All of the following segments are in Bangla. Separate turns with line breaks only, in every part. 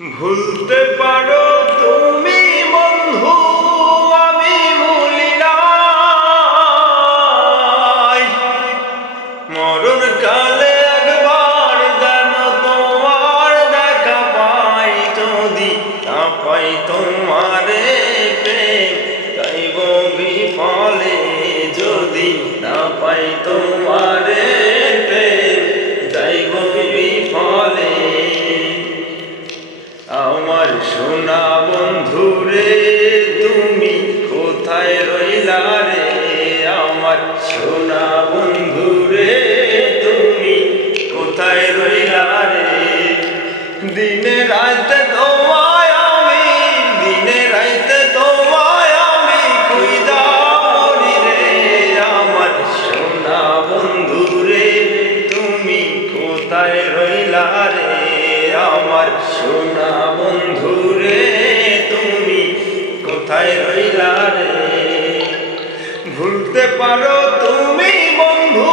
ভুলতে পারো তুমি, বন্ধু, আমি ভুলি মরণ কালে একবার যেন তোমার দেখা পাই, যদি না পাই তোমারে প্রেম গাইব বিফলে, যদি না পাই তোমারে রইলা রে আমার সোনা বন্ধু রে তুমি কোথায় রইলা রে দিনে রাতে তোমায় আমি, দিনে রাতে তোমায় আমি কুইদা রে আমার সোনা বন্ধু রে তুমি কোথায় রইলা রে আমার সোনা বন্ধু রে তুমি কোথায় রইলা রে ভুলতে পারো তুমি, বন্ধু,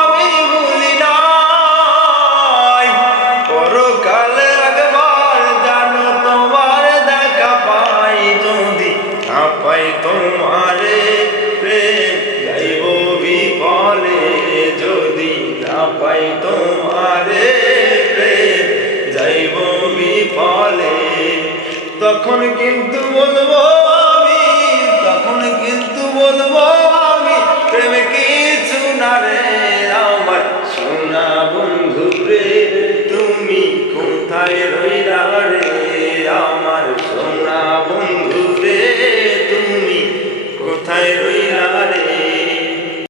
আমি ভুলি নাই। পরকালে একবার জানো তোমার দেখা পাই, যদি না পাই তোমারে প্রেম গাইব বিফলে। যদি না পাই তোমারে প্রেম যাইব বিফলে। তখন কিন্তু বলব আমার